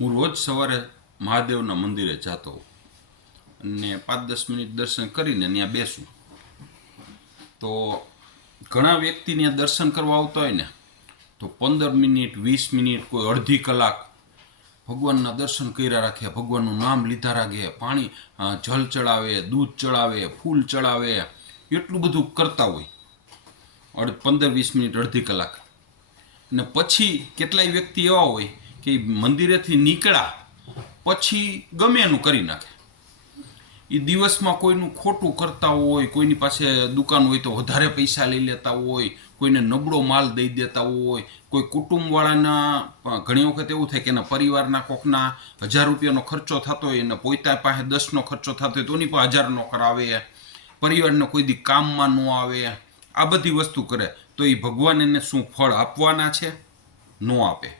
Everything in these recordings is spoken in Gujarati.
હું રોજ સવારે મહાદેવના મંદિરે જતો અને 5-10 મિનિટ દર્શન કરીને ત્યાં બેસું તો ઘણા વ્યક્તિ ત્યાં દર્શન કરવા આવતા હોય ને તો 15 મિનિટ 20 મિનિટ કોઈ અડધી કલાક ભગવાનના દર્શન કર્યા રાખે, ભગવાનનું નામ લીધા રાખે, પાણી જલ ચડાવે, દૂધ ચડાવે, ફૂલ ચડાવે, એટલું બધું કરતા હોય 15-20 મિનિટ અડધી કલાક. ને પછી કેટલાય વ્યક્તિ એવા હોય કે મંદિરેથી નીકળ્યા પછી ગમે એનું કરી નાખે. એ દિવસમાં કોઈનું ખોટું કરતા હોય, કોઈની પાસે દુકાન હોય તો વધારે પૈસા લઈ લેતા હોય, કોઈને નબળો માલ દઈ દેતા હોય, કોઈ કુટુંબવાળાના ઘણી વખત એવું થાય કે એના પરિવારના કોકના 1000 રૂપિયાનો ખર્ચો થતો હોય અને પોતા પાસે 10નો ખર્ચો થતો હોય તો એની પાસે 1000નો કરાવે, પરિવારને કોઈ દી કામમાં ન આવે, આ બધી વસ્તુ કરે તો એ ભગવાન એને શું ફળ આપવાના છે? ન આપે.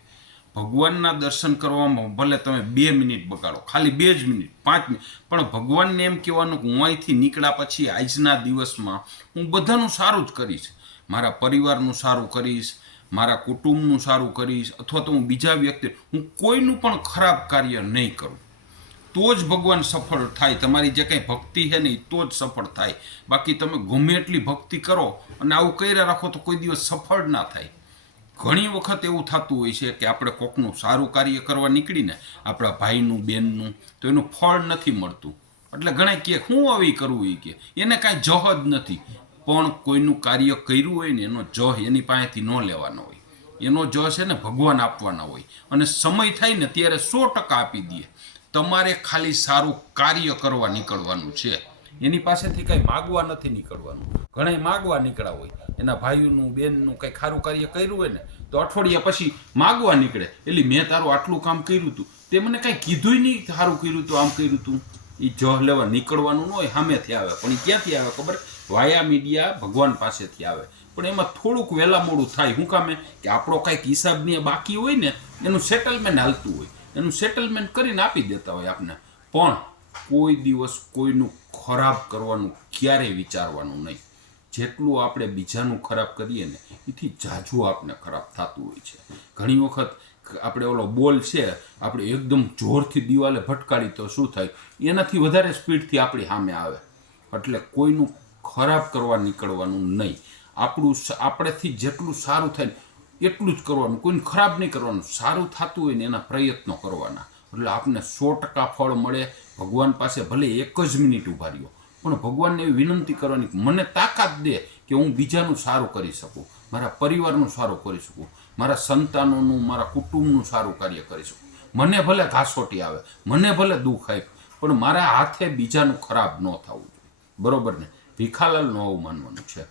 ભગવાનના દર્શન કરવામાં ભલે તમે 2 મિનિટ બગાડો, ખાલી 2 જ મિનિટ 5 મિનિટ, પણ ભગવાનને એમ કહેવાનું કે હું અહીંથી નીકળ્યા પછી આજના દિવસમાં હું બધાનું સારું જ કરીશ, મારા પરિવારનું સારું કરીશ, મારા કુટુંબનું સારું કરીશ, અથવા તો હું બીજા વ્યક્તિ હું કોઈનું પણ ખરાબ કાર્ય નહીં કરું. તો જ ભગવાન સફળ થાય. તમારી જે કંઈ ભક્તિ છે ને એ તો જ સફળ થાય. બાકી તમે ગમે એટલી ભક્તિ કરો અને આવું કર્યા રાખો તો કોઈ દિવસ સફળ ના થાય. ઘણી વખત એવું થતું હોય છે કે આપણે કોકનું સારું કાર્ય કરવા નીકળીને આપણા ભાઈનું બેનનું તો એનું ફળ નથી મળતું. એટલે ઘણા કહે હું આવી કરવું, એ કે એને કાંઈ જહ જ નથી. પણ કોઈનું કાર્ય કર્યું હોય ને એનો જહ એની પાસેથી ન લેવાનો હોય, એનો જહ છે ને ભગવાન આપવાના હોય. અને સમય થાય ને ત્યારે 100% આપી દે. તમારે ખાલી સારું કાર્ય કરવા નીકળવાનું છે, એની પાસેથી કંઈ માગવા નથી નીકળવાનું. ઘણા માગવા નીકળ્યા હોય, એના ભાઈઓનું બેનનું કંઈ સારું કાર્ય કર્યું હોય ને તો અઠવાડિયા પછી માગવા નીકળે, એટલે મેં તારું આટલું કામ કર્યું હતું, તે મને કાંઈ કીધું નહીં, સારું કર્યું હતું, આમ કર્યું હતું. એ જહ લેવા નીકળવાનું ન હોય, સામેથી આવે. પણ એ ક્યાંથી આવે ખબર? વાયા મીડિયા ભગવાન પાસેથી આવે. પણ એમાં થોડુંક વહેલા મોડું થાય. શું કામે? કે આપણો કાંઈક હિસાબની બાકી હોય ને એનું સેટલમેન્ટ હાલતું હોય, એનું સેટલમેન્ટ કરીને આપી દેતા હોય આપણને. પણ કોઈ દિવસ કોઈનું ખરાબ કરવાનું ક્યારેય વિચારવાનું નહીં. જેટલું આપણે બીજાનું ખરાબ કરીએ ને એથી ઝાઝું આપણે ખરાબ થતું હોય છે. ઘણી વખત આપણે ઓલો બોલ છે, આપણે એકદમ જોરથી દિવાલે ભટકાડી તો શું થાય? એનાથી વધારે સ્પીડથી આપણી સામે આવે. એટલે કોઈનું ખરાબ કરવા નીકળવાનું નહીં. આપણેથી જેટલું સારું થાય એટલું જ કરવાનું, કોઈને ખરાબ નહીં કરવાનું. સારું થતું હોય ને એના પ્રયત્નો કરવાના, એટલે આપણને 100% ફળ મળે. ભગવાન પાસે ભલે 1 જ મિનિટ ઊભા રહ્યો, પણ ભગવાનને એવી વિનંતી કરવાની મને તાકાત દે કે હું બીજાનું સારું કરી શકું, મારા પરિવારનું સારું કરી શકું, મારા સંતાનોનું, મારા કુટુંબનું સારું કાર્ય કરી શકું. મને ભલે ઘાસોટી આવે, મને ભલે દુઃખ આવે, પણ મારા હાથે બીજાનું ખરાબ ન થવું જોઈએ. બરોબર ને? ભીખાલાલનું આવું માનવાનું છે.